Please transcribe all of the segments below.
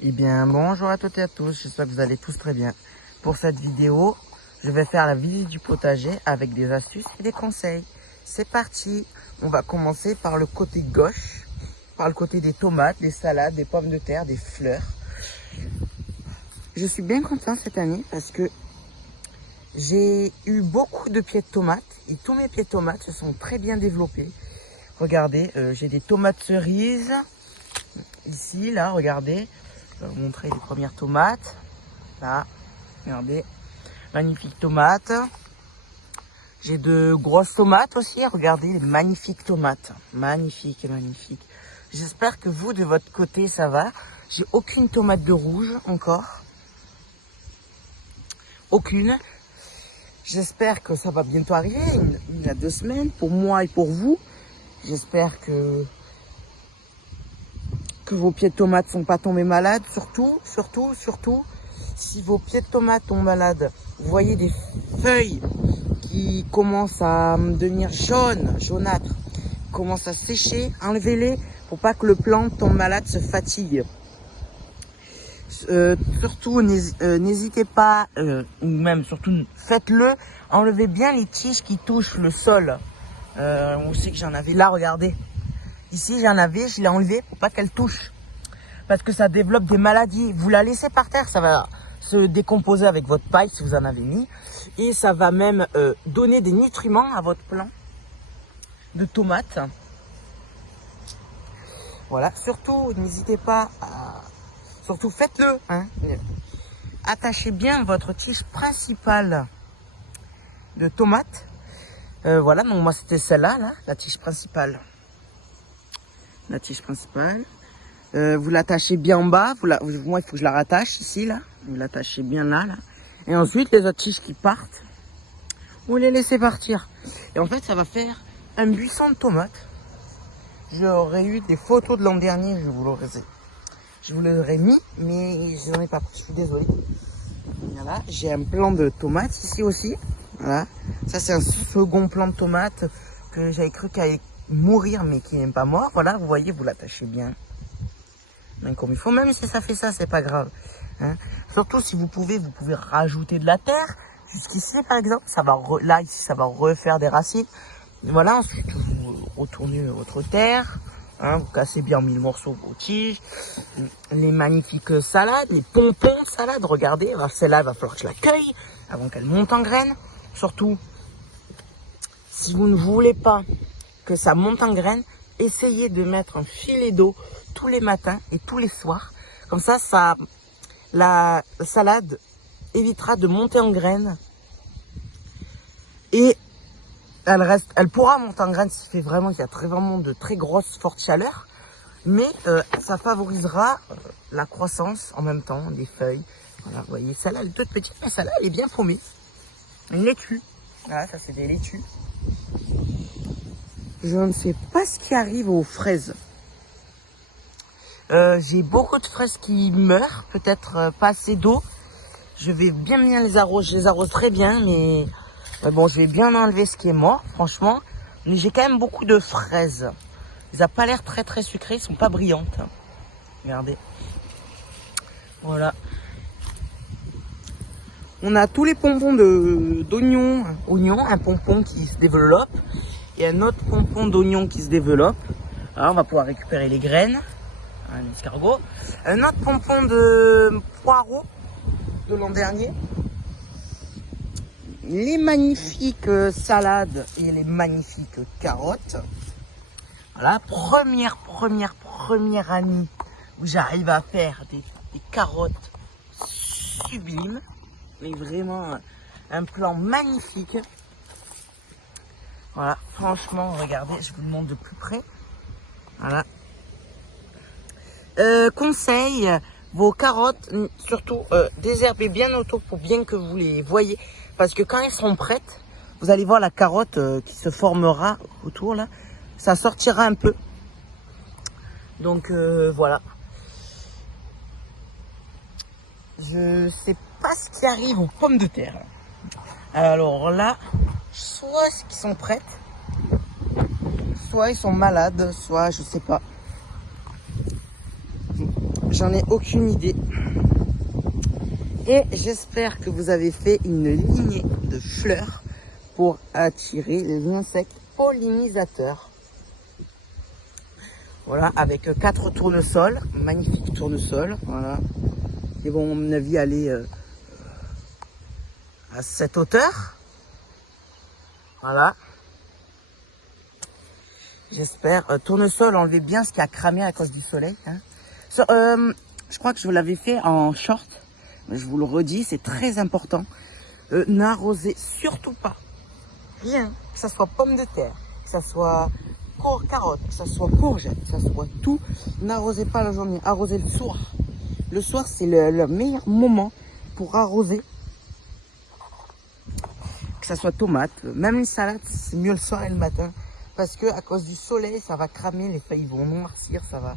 Eh bien, bonjour à toutes et à tous, j'espère que vous allez tous très bien. Pour cette vidéo, je vais faire la visite du potager avec des astuces et des conseils. C'est parti. On va commencer par le côté gauche, par le côté des tomates, des salades, des pommes de terre, des fleurs. Je suis bien content cette année parce que j'ai eu beaucoup de pieds de tomates et tous mes pieds de tomates se sont très bien développés. Regardez, j'ai des tomates cerises. Ici, là, regardez. Je vais vous montrer les premières tomates. Là, regardez. Magnifiques tomates. J'ai de grosses tomates aussi. Regardez les magnifiques tomates. Magnifiques et magnifiques. J'espère que vous, de votre côté, ça va. J'ai aucune tomate de rouge encore. Aucune. J'espère que ça va bientôt arriver. Il y a 2 semaines pour moi et pour vous. J'espère que vos pieds de tomates ne sont pas tombés malades. Surtout, si vos pieds de tomates tombent malades, vous voyez des feuilles qui commencent à devenir jaunâtres, commencent à sécher, enlevez-les pour pas que le plant tombe malade, se fatigue. Surtout, n'hésitez pas, ou même surtout, faites-le, enlevez bien les tiges qui touchent le sol. On sait que j'en avais là, regardez. Ici, j'en avais, je l'ai enlevé pour pas qu'elle touche. Parce que ça développe des maladies. Vous la laissez par terre, ça va se décomposer avec votre paille si vous en avez mis. Et ça va même donner des nutriments à votre plant de tomates. Voilà, surtout, n'hésitez pas à... Surtout, faites-le. Hein. Attachez bien votre tige principale de tomates. Voilà, donc moi c'était celle-là, là, la tige principale. La tige principale. Vous l'attachez bien en bas. Moi, il faut que je la rattache ici, là. Vous l'attachez bien là, là. Et ensuite, les autres tiges qui partent, vous les laissez partir. Et en fait, ça va faire un buisson de tomates. J'aurais eu des photos de l'an dernier, je vous l'aurais mis, mais je n'en ai pas pris. Je suis désolé. Voilà, j'ai un plant de tomates ici aussi. Voilà. Ça, c'est un second plant de tomates que j'avais cru qu'il allait mourir, mais qui n'est pas mort. Voilà, vous voyez, vous l'attachez bien. Donc, comme il faut, même si ça fait ça, c'est pas grave. Hein. Surtout si vous pouvez rajouter de la terre. Jusqu'ici, par exemple, ça va là, ici, ça va refaire des racines. Et voilà, ensuite, vous retournez votre terre. Hein, vous cassez bien en 1000 morceaux vos tiges. Les magnifiques salades, les pompons de salade, regardez. Celle-là, il va falloir que je la cueille avant qu'elle monte en graines. Surtout, si vous ne voulez pas que ça monte en graines, essayez de mettre un filet d'eau tous les matins et tous les soirs. Comme ça, la salade évitera de monter en graines. Et elle pourra monter en graines s'il fait vraiment, il y a vraiment de très grosses, fortes chaleurs. Mais ça favorisera la croissance en même temps des feuilles. Voilà, vous voyez, celle-là, elle est toute petite, mais celle-là, elle est bien paumée. Une laitue. Voilà, ça c'est des laitues. Je ne sais pas ce qui arrive aux fraises. J'ai beaucoup de fraises qui meurent, peut-être pas assez d'eau. Je vais bien les arroser, je les arrose très bien, mais bon, je vais bien enlever ce qui est mort, franchement. Mais j'ai quand même beaucoup de fraises. Ils n'ont pas l'air très très sucrés, ils sont pas brillantes. Hein. Regardez. Voilà. On a tous les pompons d'oignons. Un pompon qui se développe. Et un autre pompon d'oignon qui se développe. Alors on va pouvoir récupérer les graines. Un escargot. Un autre pompon de poireaux de l'an dernier. Les magnifiques salades et les magnifiques carottes. Voilà, première année où j'arrive à faire des carottes sublimes. Mais vraiment un plan magnifique. Voilà, franchement, regardez, je vous le montre de plus près. Voilà. Conseil, vos carottes, surtout désherbez bien autour pour bien que vous les voyez. Parce que quand elles seront prêtes, vous allez voir la carotte qui se formera autour là. Ça sortira un peu. Donc voilà. Je sais pas ce qui arrive aux pommes de terre. Alors là, soit qui sont prêtes, soit ils sont malades, soit je sais pas. j'en ai aucune idée. Et j'espère que vous avez fait une lignée de fleurs pour attirer les insectes pollinisateurs. Voilà, avec 4 tournesols, magnifiques tournesols, voilà. Ils vont, à mon avis, aller à cette hauteur. Voilà. J'espère. Tournesol, enlevez bien ce qui a cramé à cause du soleil. Hein. Je crois que je vous l'avais fait en short. Mais je vous le redis, c'est très important. N'arrosez surtout pas rien, que ce soit pomme de terre, que ce soit carotte, que ce soit courgette, que ce soit tout. N'arrosez pas la journée, arrosez le soir. Le soir, c'est le meilleur moment pour arroser. Que ce soit tomate, même une salade, c'est mieux le soir et le matin. Parce que à cause du soleil, ça va cramer, les feuilles vont noircir, ça va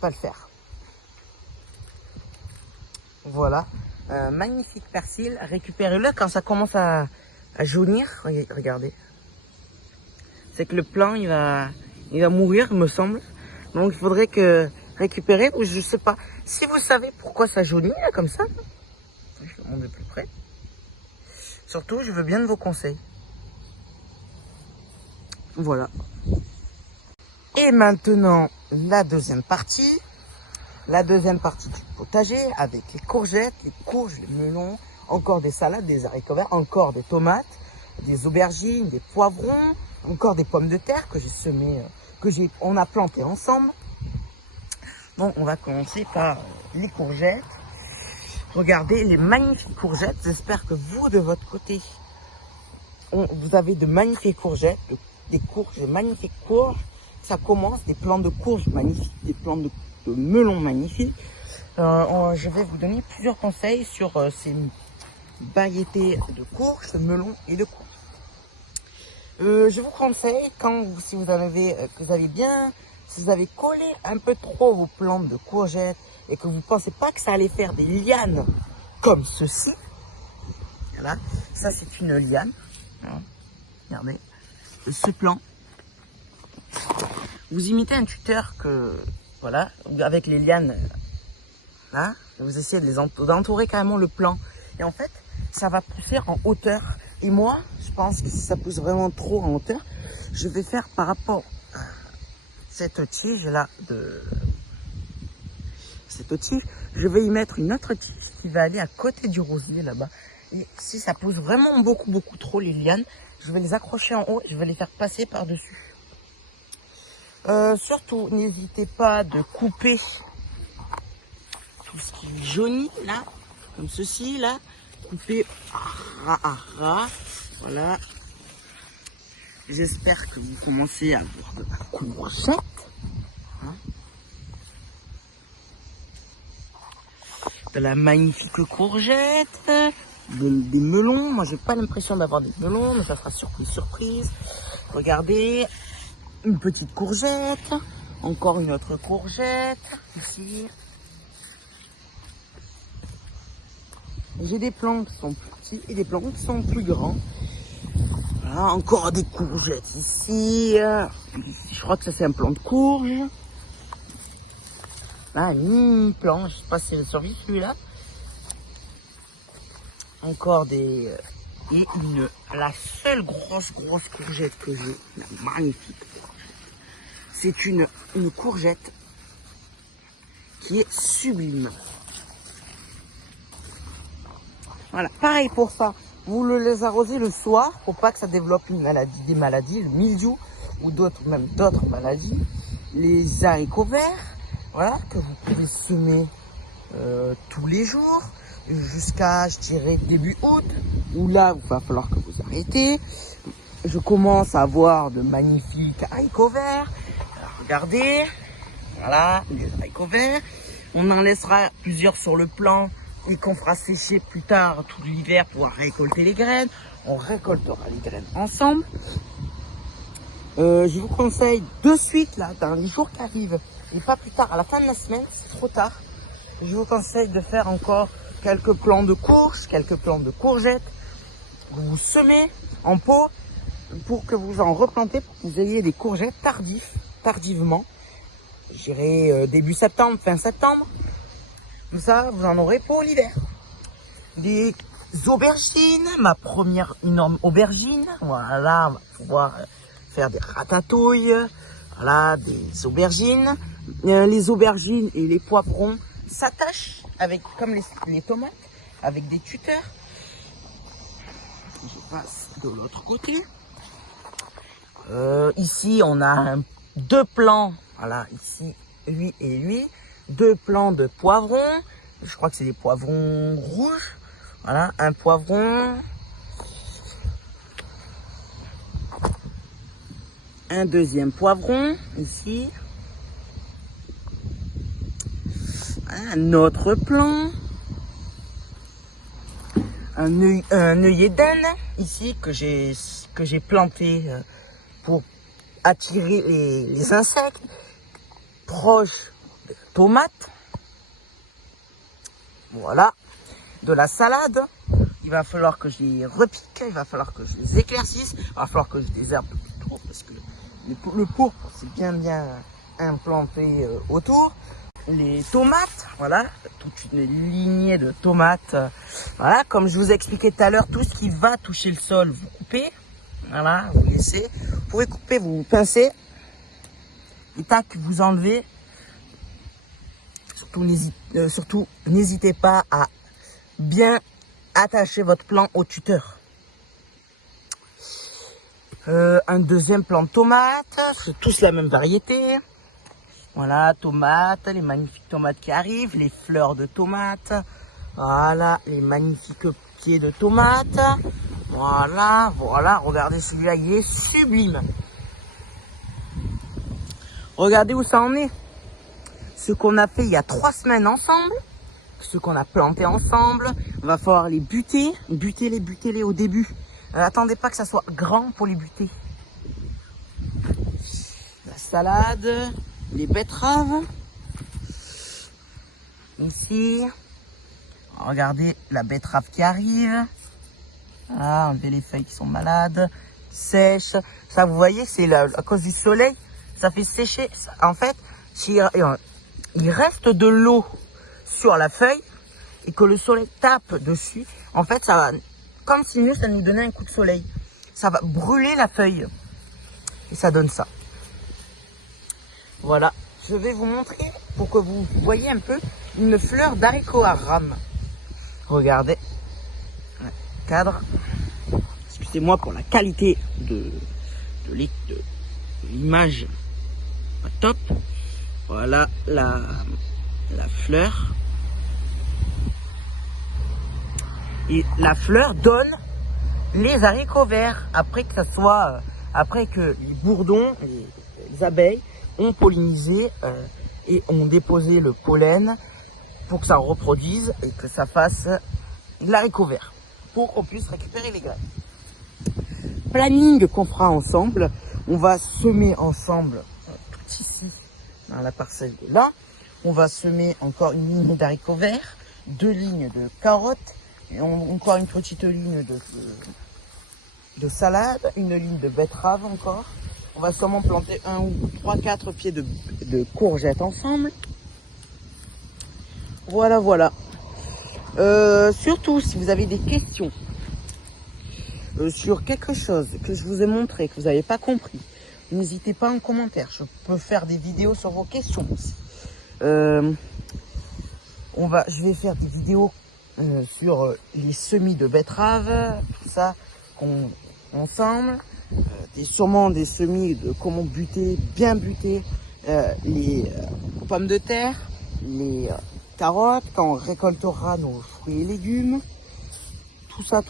pas le faire. Voilà, magnifique persil, récupérez-le quand ça commence à jaunir, regardez. C'est que le plant, il va mourir, il me semble. Donc il faudrait que récupérer, ou je sais pas. Si vous savez pourquoi ça jaunit là, comme ça, je monte de plus près. Surtout, je veux bien de vos conseils. Voilà. Et maintenant, la deuxième partie. La deuxième partie du potager avec les courgettes, les courges, les melons, encore des salades, des haricots verts, encore des tomates, des aubergines, des poivrons, encore des pommes de terre que j'ai semées, on a planté ensemble. Bon, on va commencer par les courgettes. Regardez les magnifiques courgettes. J'espère que vous, de votre côté, vous avez de magnifiques courgettes, des courges, des magnifiques courges. Ça commence, des plants de courges magnifiques, des plants de melons magnifiques. Je vais vous donner plusieurs conseils sur ces variétés de courges, de melons et de courges. Je vous conseille, si vous avez collé un peu trop vos plantes de courgettes et que vous ne pensez pas que ça allait faire des lianes comme ceci. Voilà, ça c'est une liane. Regardez, ce plan. Vous imitez un tuteur voilà, avec les lianes, là, vous essayez d'entourer carrément le plant. Et en fait, ça va pousser en hauteur. Et moi, je pense que si ça pousse vraiment trop en hauteur, je vais faire par rapport à cette tige-là, je vais y mettre une autre tige qui va aller à côté du rosier là-bas. Et si ça pousse vraiment beaucoup trop les lianes, je vais les accrocher en haut, je vais les faire passer par-dessus. Surtout, n'hésitez pas de couper tout ce qui est jauni, là, comme ceci, là. Couper à ras, voilà. J'espère que vous commencez à avoir de la courgette. Hein, de la magnifique courgette. Des melons. Moi, j'ai pas l'impression d'avoir des melons, mais ça sera surprise. Regardez. Une petite courgette, encore une autre courgette, ici. J'ai des plants qui sont plus petits et des plants qui sont plus grands. Voilà, encore des courgettes ici. Je crois que ça c'est un plant de courge. Là, un mini plant, je sais pas si c'est survécu celui-là. Encore des... et la seule grosse courgette que j'ai, magnifique. C'est une courgette qui est sublime. Voilà, pareil pour ça. Vous les arrosez le soir pour pas que ça développe des maladies, le mildiou ou d'autres maladies. Les haricots verts, voilà, que vous pouvez semer tous les jours jusqu'à, je dirais, début août, où là, il va falloir que vous arrêtez. Je commence à avoir de magnifiques haricots verts. Regardez, voilà, les haricots verts. On en laissera plusieurs sur le plan et qu'on fera sécher plus tard tout l'hiver pour récolter les graines. On récoltera les graines ensemble. Je vous conseille de suite, là, dans les jours qui arrivent, et pas plus tard, à la fin de la semaine, c'est trop tard. Je vous conseille de faire encore quelques plants de courges, quelques plants de courgettes. Vous semez en pot pour que vous en replantez, pour que vous ayez des courgettes tardivement. Je dirais début septembre, fin septembre. Comme ça, vous en aurez pour l'hiver. Des aubergines, ma première énorme aubergine. Voilà, on va pouvoir faire des ratatouilles. Voilà, des aubergines. Les aubergines et les poivrons s'attachent avec, comme les tomates, avec des tuteurs. Je passe de l'autre côté. Ici, on a deux plants. Voilà, ici, lui et lui. Deux plants de poivrons. Je crois que c'est des poivrons rouges. Voilà, un poivron. Un deuxième poivron, ici. Un autre plant. Un œillet d'Inde, ici, que j'ai planté pour attirer les insectes. Proche de tomates. Voilà. De la salade. Il va falloir que je les repique, il va falloir que je les éclaircisse, il va falloir que je désherbe le plus trop parce que le pourpre c'est bien implanté autour. Les tomates, voilà, toute une lignée de tomates. Voilà, comme je vous ai expliqué tout à l'heure, tout ce qui va toucher le sol, vous coupez. Voilà, vous laissez. Vous pouvez couper, vous pincez. Et tac, vous enlevez. Surtout, n'hésitez pas à bien attacher votre plant au tuteur. Un deuxième plant de tomates, c'est tous la même variété. Voilà, tomates, les magnifiques tomates qui arrivent, les fleurs de tomates. Voilà, les magnifiques pieds de tomates. Voilà, regardez celui-là, il est sublime. Regardez où ça en est. Ce qu'on a fait il y a 3 semaines ensemble, ce qu'on a planté ensemble, va falloir les buter. Butez-les au début. Attendez pas que ça soit grand pour les buter. La salade, les betteraves. Ici, regardez la betterave qui arrive. Ah, enlevez les feuilles qui sont malades, sèches. Ça, vous voyez, c'est à cause du soleil, ça fait sécher. En fait, si il reste de l'eau sur la feuille et que le soleil tape dessus, en fait, ça va, comme si ça nous donnait un coup de soleil. Ça va brûler la feuille et ça donne ça. Voilà, je vais vous montrer pour que vous voyez un peu une fleur d'haricot à rame. Regardez, cadre. Excusez-moi pour la qualité de l'image, pas top. Voilà la fleur. Et la fleur donne les haricots verts après que les bourdons, les abeilles ont pollinisé et ont déposé le pollen pour que ça reproduise et que ça fasse de l'haricot vert pour qu'on puisse récupérer les graines. Planning qu'on fera ensemble, on va semer ensemble tout ici dans la parcelle de là. On va semer encore une ligne d'haricots verts, 2 lignes de carottes, et encore une petite ligne de salade, une ligne de betterave encore. On va sûrement planter 1 ou 3-4 pieds de courgettes ensemble. Voilà. Surtout, si vous avez des questions sur quelque chose que je vous ai montré, que vous n'avez pas compris, n'hésitez pas en commentaire. Je peux faire des vidéos sur vos questions aussi. Je vais faire des vidéos sur les semis de betteraves, tout ça ensemble. Sûrement des semis de comment bien buter les pommes de terre, les carottes, quand on récoltera nos fruits et légumes, tout ça.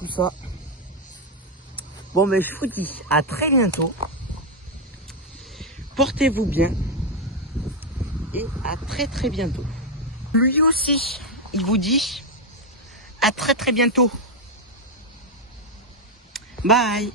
Bon, mais je vous dis à très bientôt. Portez-vous bien et à très bientôt. Lui aussi, il vous dit à très bientôt. Bye.